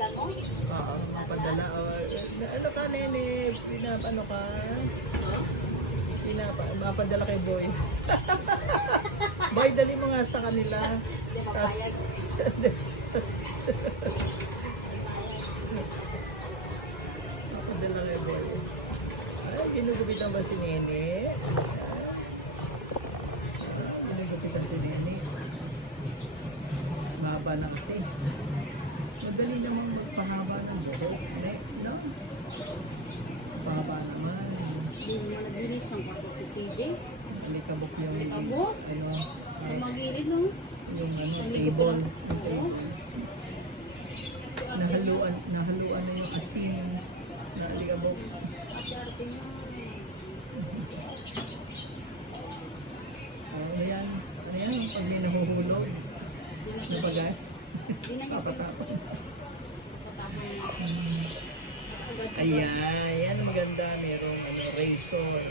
Oo, mapadala. Ano ka, nene? Ano ka? Mapadala kay Boy. Boy, dali mo nga sa kanila. Mapadala kay Boy. Ay, ginugupitan ba si Nene? Ginugupitan si Nene. Mahaba na kasi. Madali namang magpahaba ng buhok. No? Pahaba naman. Hindi mo nagbilis ng kako si CJ. Alikabok yung Kabok? Ayun. Ang magilid, no? Yung table. Nahaluan na yung asin na alikabok. Pagkarte niya. Ayan. Ayan. Pag may nahuhulog. Napagay. Papatapon. Ayan. Ayan. Maganda. Merong razor.